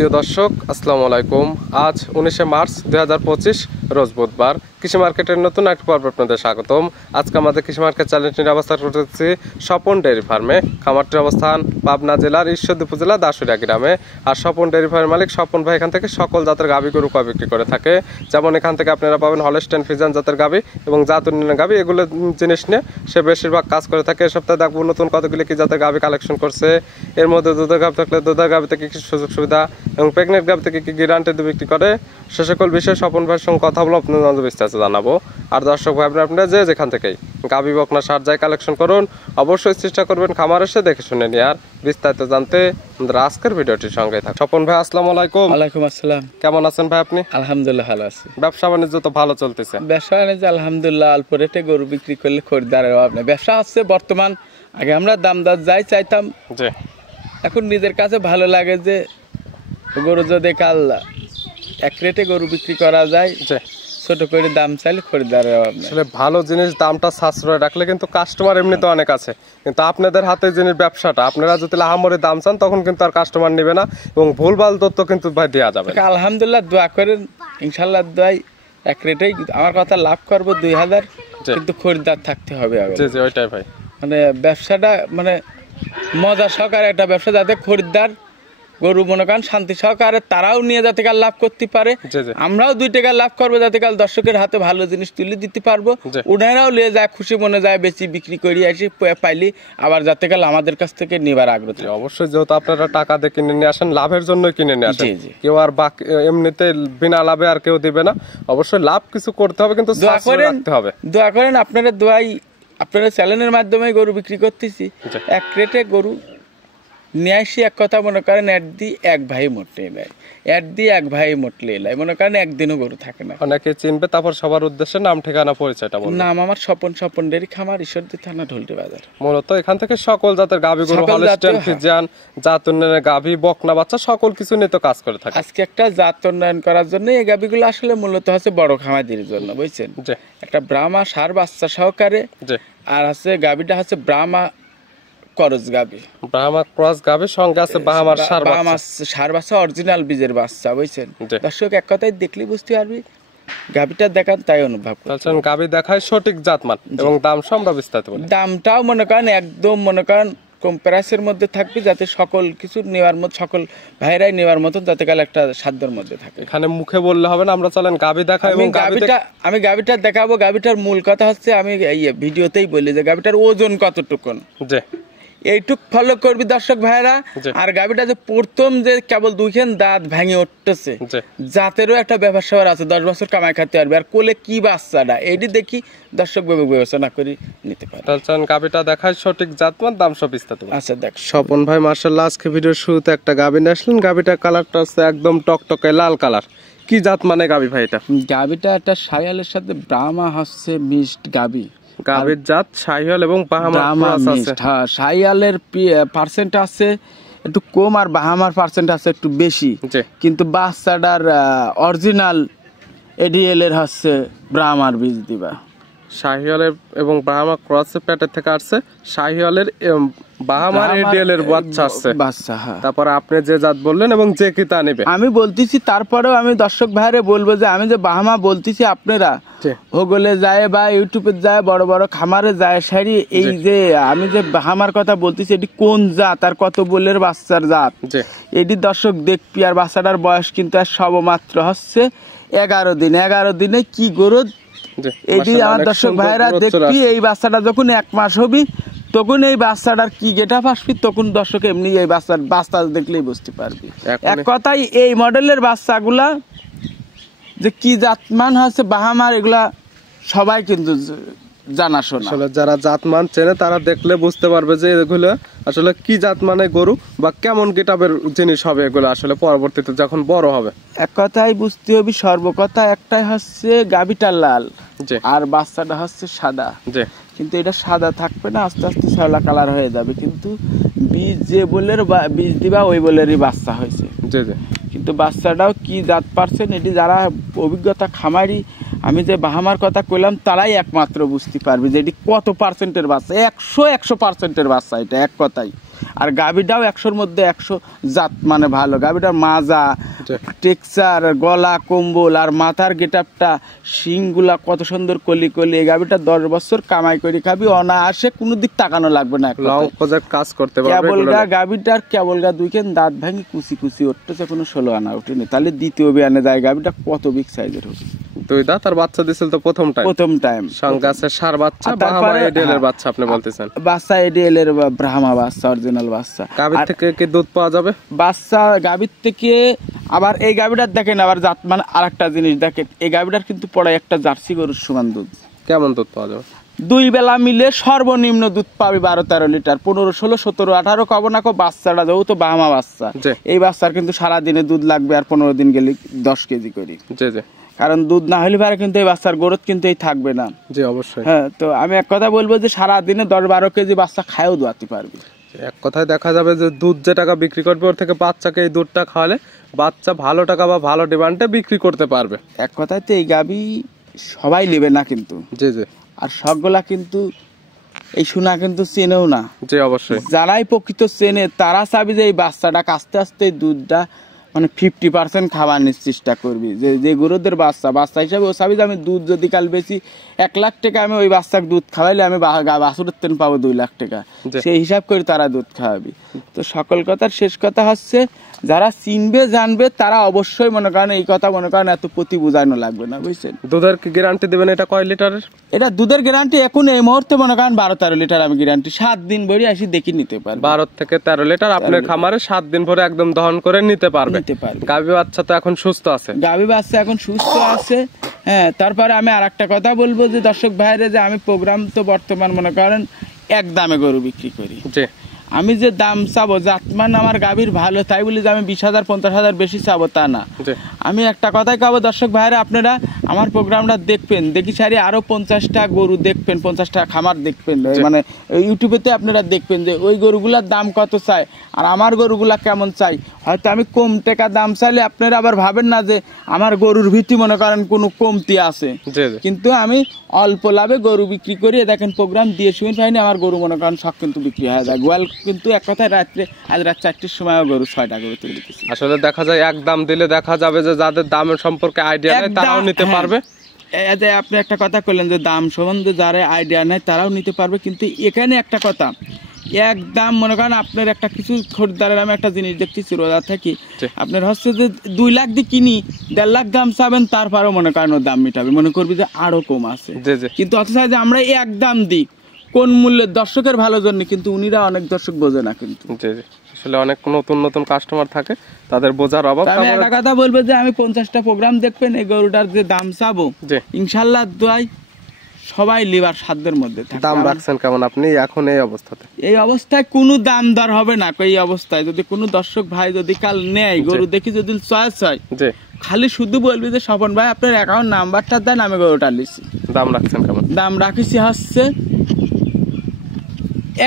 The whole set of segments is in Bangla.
প্রিয় দর্শক আসসালামু আলাইকুম। আজ 19শে মার্চ 2025 রোজ বুধবার। কৃষি মার্কেটের নতুন একটা পর্ব আপনাদের স্বাগতম। আজকে আমাদের কৃষি মার্কেট চ্যানেলটির অবস্থান করতেছি স্বপন ডেয়ারি ফার্মে। খামারটির অবস্থান পাবনা জেলার ঈশ্বরদী উপজেলা দাসুরিয়া গ্রামে। আর স্বপন ডেয়ারি ফার্মের মালিক স্বপন ভাই এখান থেকে সকল জাতের গাভী গরু কয় বিক্রি করে থাকে। যেমন এখান থেকে আপনারা পাবেন হলস্টেইন ফ্রিজিয়ান জাতের গাভী এবং জাত উন্নয়নের গাভী, এগুলো জিনিস নিয়ে সে বেশিরভাগ কাজ করে থাকে। এই সপ্তাহে দেখবো নতুন কতগুলি কি জাতের গাভী কালেকশন করছে। এর মধ্যে দুধের গাভী থাকলে দুধের গাভী থেকে কি সুযোগ সুবিধা এবং প্রেগনেন্ট গাভী থেকে কি গ্যারান্টি বিক্রি করে, সে সকল বিষয়ে স্বপন ভাইয়ের সঙ্গে কথা বলে আপনাদের বিস্তারিত জানাবো। আর দর্শক ভাই আপনারা যেখান থেকেই গাভী বকনা সার যায় কালেকশন করুন, অবশ্যই চেষ্টা করবেন খামার এসে দেখে শুনে নিয়ে। আর বিস্তারিত জানতে আমাদের আজকের ভিডিওটির সঙ্গে থাকুন। স্বপন ভাই আসসালামু আলাইকুম। ওয়ালাইকুম আসসালাম। কেমন আছেন ভাই আপনি? আলহামদুলিল্লাহ ভালো আছি। ব্যবসা বাণিজ্য তো ভালো চলতেছে? ব্যবসা বাণিজ্য আলহামদুলিল্লাহ, অল্প রেটে গরু বিক্রি করলে খরিদ্দারের অভাব নেই। ব্যবসা হচ্ছে বর্তমান, আগে আমরা দাম যাই চাইতাম, এখন নিজের কাছে ভালো লাগে যে গরু যদি কাল এক রেটে গরু বিক্রি করা যায়, ছোট করে দাম চাইলে খরিদ্দারের অভাব নেই। আসলে ভালো জিনিস দামটা সাশ্রয় রাখলে কিন্তু কাস্টমার এমনিতে অনেক আছে, কিন্তু আপনাদের হাতে জিনিস ব্যবসাটা, আপনারা যদি আহামরি দাম চান তখন কিন্তু আর কাস্টমার নেবে না এবং ভুলভাল তথ্য কিন্তু ভাই দেওয়া যাবে। আলহামদুলিল্লাহ দোয়া করেন, ইনশাল্লাহ দোয়াই এক রেটেই আমার কথা লাভ করবো 2000, কিন্তু খরিদ্দার থাকতে হবে। ওইটাই ভাই, মানে ব্যবসাটা মানে মজা সহকারে একটা ব্যবসা, যাতে খরিদ্দার গরু মনে করেন শান্তি সহকারে তারাও নিয়ে যাতে কাল লাভ করতে পারে, আমরাও 2 টাকা লাভ করবো, যাতে কাল দর্শকের হাতে ভালো জিনিস তুলে দিতে পারবো, ওনারাও নিয়ে যায় খুশি মনে যায় বেশি বিক্রি করি আসি পাইলি আবার যাতে কাল আমাদের কাছ থেকে নেবার আগ্রহ। অবশ্যই, যেহেতু আপনারা টাকা দিয়ে কিনে নিয়ে আসেন, লাভের জন্য কিনে নিয়ে আসেন, কেউ আর এমনিতে বিনা লাভে আর কেউ দিবে না। অবশ্যই লাভ কিছু করতে হবে, কিন্তু দোয়া করেন আপনারা দোয়াই, আপনারা চ্যানেলের মাধ্যমে গরু বিক্রি করতেছি এক রেটে গরু নিয়ে আসি। এক কথা মনে করেন এক ভাই মোটলে নেয়, এক ভাই মোটলে নেয়, মনে করেন একদিনও গরু থাকে না। অনেকে চিনবে, তারপর সবার উদ্দেশ্যে নাম ঠিকানা পরিচয়টা বলুন। নাম আমার স্বপন ডেয়ারি খামার, ঈশ্বরদী থানা, ঢোলটি বাজার। মূলত এখান থেকে সকল জাতের গাভী গরু, হলস্টেইন ফ্রিজিয়ান, জাত উন্নয়নের গাভী, বকনা বাচ্চা সকল কিছু নিয়ে তো কাজ করে থাকে। আজকে একটা জাত উন্নয়ন করার জন্য এই গাভীগুলো আসলে মূলত হচ্ছে বড় খামারিদের জন্য, বুঝছেন। একটা ব্রাহ্মা সার বাচ্চা সহকারে, আর আছে গাভীটা হচ্ছে ব্রাহ্মা করজ গাভী, ব্রাহ্মা ক্রস গাভীর সঙ্গে আছে বাহামার সার বাচ্চা অরিজিনাল বীজের বাচ্চা, বুঝছেন। দর্শক এক কথায় দেখলে বুঝতে পারবি, গাভীটা দেখান তাই অনুভব করছেন। গাভী দেখায় সঠিক জাতমান এবং দাম আমরা বিস্তারিত বলি। দামটাও মনে করেন একদম মনে করেন কম প্রাইসের মধ্যে থাকবে, যাতে সকল কিছু নেওয়ার মতো, সকল ভাইরাই নেওয়ার মতো যাতে কাল একটা সাধ্যের মধ্যে থাকে। এখানে মুখে বললে হবে না, আমরা চলেন গাভী দেখাই। আমি গাভীটা দেখাবো। গাভীটার মূল কথা হচ্ছে, আমি ভিডিওতেই বলি যে গাভীটার ওজন কতটুকুন, এইটুক ফলো করবি দর্শক ভাইরা। আর গাভীটা যে প্রথম যে কেবল 2 দাঁত ভেঙে উঠতেছে, জাতেরও একটা ব্যবসা আছে, 10 বছর কামাই খাতে পারবে। আর কোলে কি বাচ্চাটা, এইটি দেখি দর্শক বিবেচনা করে নিতে পারে। গাভীটা দেখায় সঠিক জাতমান, দাম সব বিস্তারিত। আচ্ছা দেখ স্বপন ভাই মার্শাল্লাহ আজকে ভিডিওর শুরুতে একটা গাভী নিয়ে আসলেন। গাভীটার কালারটা হচ্ছে একদম টকটকে লাল কালার। কি জাত মানে গাভী ভাই এটা? গাভীটা একটা শাহিওয়ালের সাথে ব্রাহ্মা হচ্ছে মিক্সড গাভী। গাভীর জাত শাহিওয়াল এবং বাহামা আছে। হ্যাঁ, শাহিওয়ালের পার্সেন্ট আছে একটু কম আর বাহামার পার্সেন্ট আছে একটু বেশি, কিন্তু বাচ্চাটার অরিজিনাল এডিএল এর হচ্ছে ব্রাহ্মার বীজ দিবা। শাহিওয়ালের এবং বাহামা ক্রস পেটের থেকে আসছে, শাহিওয়ালের বাহামার এডিএল এর বাচ্চা আসছে। তারপর আপনি যে জাত বললেন এবং যে কিতা নেবে আমি বলতেছি, তারপরেও আমি দর্শক ভাইরে বলবো যে আমি যে বাহামা বলতেছি, আপনারা ভূগোলে যায় বা ইউটিউবে যায়, বড় বড় খামারে যায় সারি, এই যে আমি যে বাহামার কথা বলতেছি, এটি কোন জাত আর কত বলের বাচ্চার জাত, এটি দর্শক দেখবি। আর বাচ্চাটার বয়স কিন্তু আর সবমাত্র হচ্ছে 11 দিন। 11 দিনে কি গরু এটি আমার দর্শক ভাইরা দেখবি। এই বাচ্চাটা যখন 1 মাস হবি, তখন এই বাচ্চাটার কি গেটআপ আসবি, তখন দর্শক এমনি এই বাচ্চা দেখলেই বুঝতে পারবি। এক কথাই এই মডেলের বাচ্চাগুলা যে কি জাতমান হচ্ছে বাহামার, এগুলা সবাই কিন্তু জানাশোনা। আসলে যারা জাতমান চেনে তারা দেখলে বুঝতে পারবে যে এগুলো আসলে কি জাতমানে গরু বা কেমন গেটআপের জিনিস হবে এগুলো আসলে পরবর্তীতে যখন বড় হবে। এক কথাই বুঝতে হবে, সর্বকথা একটাই হচ্ছে গাভীটা লাল আর বাচ্চাটা হচ্ছে সাদা, কিন্তু এটা সাদা থাকবে না, আস্তে আস্তে শ্যাওলা কালার হয়ে যাবে। কিন্তু বীজ যে বলের বীজ দিবা ওই বলেরই বাচ্চা হয়েছে, কিন্তু বাচ্চাটাও কি জাত পারছেন, এটি যারা অভিজ্ঞতা খামারি, আমি যে বাহামার কথা কইলাম, তারাই একমাত্র বুঝতে পারবে যে এটি কত পার্সেন্টের বাচ্চা। 100% বাচ্চা এটা, এক কথাই। আর গাভীটাও 100-র মধ্যে 100 জাত, মানে ভালো। গাভীটার মাজা, জি। টেক্সচার, গলা, কম্বল আর মাথার গেটআপটা, শিংগুলা কত সুন্দর কলি কলি। এই গাভীটা 10 বছর কামাই করে খাবি, অনায়াসে কোনো দিক তাকানো লাগবে না। লং প্রজেক্ট কাজ করতে পারবে। কেবলগা গাভীটার কেবলগা 2 কেন দাঁত ভাঙি কুচি কুচি উঠতেছে, কোনো 16 আনা উঠেনি। তাহলে দ্বিতীয় বিয়ানে যায় গাভীটা কত বিগ সাইজের হবে। 2 দাঁত আর বাচ্চা দিছিল তো প্রথম টাইম। সঙ্গে আছে ষাঁড় বাচ্চা, বাহামা এডিএল এর বাচ্চা আপনি বলতেছেন। বাচ্চা এডিএল এর ব্রাহ্মা বাচ্চা, অরিজিনাল বাচ্চা। গাভীর থেকে কি দুধ পাওয়া যাবে? বাচ্চা গাভীর থেকে। আবার এই গাভীটার দেখেন আবার জাত, মানে আরেকটা জিনিস দেখেন, এই গাভীটার কিন্তু পড়ায় একটা জার্সি গরুর সমান দুধ। কেমন দুধ পাওয়া যাবে? 2 বেলা মিলে সর্বনিম্ন দুধ পাবি 12-13 লিটার, 15, 16, 17, 18 কব না কো। বাচ্চাটা যেহেতু বাহামা বাচ্চা, এই বাচ্চার কিন্তু সারাদিনে দুধ লাগবে, আর 15 দিন গেলে 10 কেজি করি। কারণ দুধ না হলে পারে কিন্তু এই বাচ্চার গ্রোথ কিন্তু এই থাকবে না। জি অবশ্যই। হ্যাঁ, তো আমি এক কথা বলবো যে সারাদিনে 10-12 কেজি বাচ্চা খায়ও দোয়াতে পারবি। এক কথায় দেখা যাবে যে দুধ যে টাকা বিক্রি করবে ওর থেকে বাচ্চাকে এই দুধটা খাওয়ালে বাচ্চা ভালো টাকা বা ভালো ডিমান্ডে বিক্রি করতে পারবে। এক কথায় তো এই গাভী সবাই নেবে না কিন্তু। জি জি। আর সবগুলা কিন্তু এই সোনা কিন্তু চেনেও না। জি অবশ্যই। যারাই প্রকৃত চেনে তারা চাবি যে এই বাচ্চাটা আস্তে আস্তে দুধটা মানে 50% খাওয়ানোর চেষ্টা করবি। যে গরুদের বাচ্চা হিসাবে ও চাবি যে আমি দুধ যদি কাল বেশি 1 লাখ টাকা আমি ওই বাচ্চাকে দুধ খাওয়াইলে আমি বাছুরের তেন পাবো 2 লাখ টাকা, সেই হিসাব করে তারা দুধ খাওয়াবি। তো সকল কথার শেষ কথা হচ্ছে, যারা চিনবে জানবে তারা অবশ্যই মনে করেন এই কথা মনে করেন এত প্রতি বোঝানো লাগবে না, বুঝছেন। দুধের কি গ্যারান্টি দেবেন? এটা কয় লিটারের? এটা দুধের গ্যারান্টি এখন এই মুহূর্তে মনে করেন 12-13 লিটার আমি গ্যারান্টি 7 দিন ভরে আসি দেখি নিতে পারবে। 12 থেকে 13 লিটার আপনার খামারে 7 দিন ভরে একদম দহন করে নিতে পারবে। গাভী বাচ্চা তো এখন সুস্থ আছে। গাভী বাচ্চা এখন সুস্থ আছে। হ্যাঁ, তারপরে আমি আরেকটা কথা বলবো যে দর্শক ভাইরা, যে আমি প্রোগ্রাম তো বর্তমান মনে করেন এক দামে গরু বিক্রি করি। জি। আমি যে দাম চাবো জাতমান আমার গাভীর ভালো, তাই বলি যে আমি 20,000 50,000 বেশি চাবো তা না। আমি একটা কথাই কব দর্শক ভাইরা, আপনারা আমার প্রোগ্রামটা দেখবেন, দেখি সারি আরো 50টা গরু দেখবেন, 50টা খামার দেখবেন, মানে ইউটিউবেতে আপনারা দেখবেন যে ওই গরুগুলার দাম কত চাই আর আমার গরুগুলা কেমন চাই। হয়তো আমি কম টাকা দাম চাইলে আপনারা আবার ভাবেন না যে আমার গরুর ভিত্তি মনে করেন কোনো কমতি আছে, কিন্তু আমি অল্প লাভে গরু বিক্রি করি। দেখেন প্রোগ্রাম দিয়ে শুনে পাইনি আমার গরু মনে করেন সব কিন্তু বিক্রি হয়ে যায়। গোয়াল কিন্তু এক কথায় রাত্রে আজ রাত 4টের সময় গরু 6টা গরু তৈরি করছি। আসলে দেখা যায় এক দাম দিলে দেখা যাবে যে যাদের দামের সম্পর্কে আইডিয়া নেই তারাও নিতে পারবে। আপনি একটা কথা বললেন যে দাম সম্বন্ধে যারা আইডিয়া নেই তারাও নিতে পারবে, কিন্তু এখানে একটা কথা, এক দাম মনে করেন আপনার একটা কিছু খরিদ্দারের আমি একটা জিনিস দেখছি রোজা থাকি, আপনার হচ্ছে যে 2 লাখ দিয়ে কিনি 1.5 লাখ দাম চাবেন, তারপরেও মনে করেন ওর দাম মিটাবে, মনে করবি যে আরো কম আছে। কিন্তু অথচ যে আমরা এক দাম দিই কোন মূল্যের দর্শকের ভালো জন্য, কিন্তু উনিরা অনেক দর্শক বোঝে না। কিন্তু আসলে অনেক নতুন নতুন কাস্টমার থাকে, তাদের বোঝার অভাব। আমি একটা কথা বলবো যে আমি 50টা প্রোগ্রাম দেখবেন, এই গরুটার যে দাম চাবো ইনশাল্লাহ দোয়াই সবাই লিবার সাধ্যের মধ্যে। দাম রাখছেন কেমন আপনি এখন এই অবস্থাতে? এই অবস্থায় কোনো দাম দর হবে না। এই অবস্থায় যদি কোনো দর্শক ভাই যদি কাল নেয় গরু দেখি যদি চয়েস হয়, খালি শুধু বলবি যে স্বপন ভাই আপনার অ্যাকাউন্ট নাম্বারটা দেন, আমি গরুটা লিখছি। দাম রাখছেন কেমন? দাম রাখিছি হচ্ছে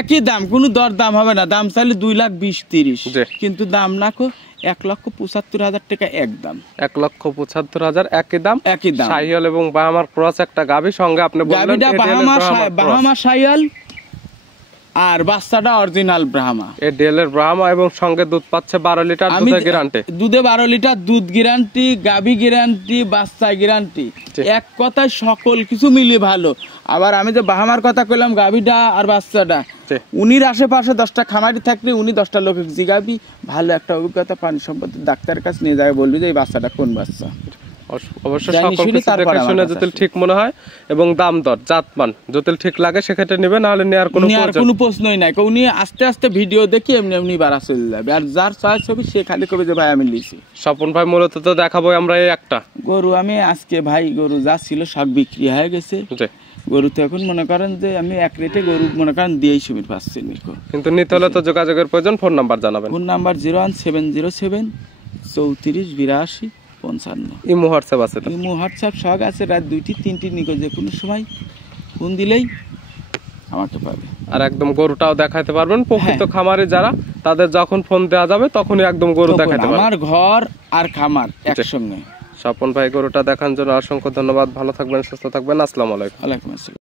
একই দাম, কোনো দর দাম হবে না। দাম চাইলে 2,20,30, কিন্তু দাম নাকো 1,75,000 টাকা একদম। 1,75,000 একই দাম। শাহিওয়াল এবং বাহামার ক্রস একটা গাভী সঙ্গে আপনি বললেন বাহামা শাহিওয়াল আর বাচ্চাটা অরিজিনাল ব্রাহ্মা, এডিএল ব্রাহ্মা, এবং সঙ্গে দুধ পাচ্ছে 12 লিটার দুধের গ্যারান্টি। দুধে 12 লিটার দুধ গ্যারান্টি, গাভী গ্যারান্টি, বাচ্চা গ্যারান্টি, এক কথায় সকল কিছু মিলিয়ে ভালো। আবার আমি যে বাহামার কথা কইলাম গাভীটা আর বাচ্চাটা, উনির আশেপাশে 10টা খামারি থাকলে উনি 10টা লোকে জিগাবি, ভালো একটা অভিজ্ঞতা পানি সম্পত্তির ডাক্তারের কাছে নিয়ে যাবে, বলবি যে এই বাচ্চাটা কোন বাচ্চা। অবশ্যই সকল কিছু দেখে শুনে যদি ঠিক মনে হয় এবং দাম দর জাতমান যদি ঠিক লাগে সেক্ষেত্রে নেবে, না হলে নেওয়ার কোনো প্রশ্নই নাই। উনি আস্তে আস্তে ভিডিও দেখে এমনি এমনি বাড়া চলে যাবে, আর যার চয়েস হবে সে খালি কবে যে ভাই আমি লিছি। স্বপন ভাই মূলত তো দেখাবো আমরা এই একটা গরু। আমি আজকে ভাই গরু যা ছিল সব বিক্রি হয়ে গেছে। গরু তো এখন মনে করেন যে আমি এক রেটে গরু মনে করেন দিয়েই সুবিধা পাচ্ছি, কিন্তু নিতে হলে তো যোগাযোগের প্রয়োজন। ফোন নাম্বার জানাবেন। Phone number 01707 34 82 55। ইমো হোয়াটসঅ্যাপ আছে? ইমো হোয়াটসঅ্যাপ সব আছে। রাত 2টি 3টি নিকো যে কোনো সময় ফোন দিলেই আমাকে পাবে। আর একদম গরুটাও দেখাতে পারবেন। প্রকৃত খামারে যারা তাদের যখন ফোন দেওয়া যাবে তখনই একদম গরু দেখাতে পারবেন। আমার ঘর আর খামার একসঙ্গে। স্বপন ভাই গরুটা দেখার জন্য অসংখ্য ধন্যবাদ। ভালো থাকবেন, সুস্থ থাকবেন। আসসালামু আলাইকুম। ওয়ালাইকুম আসসালাম।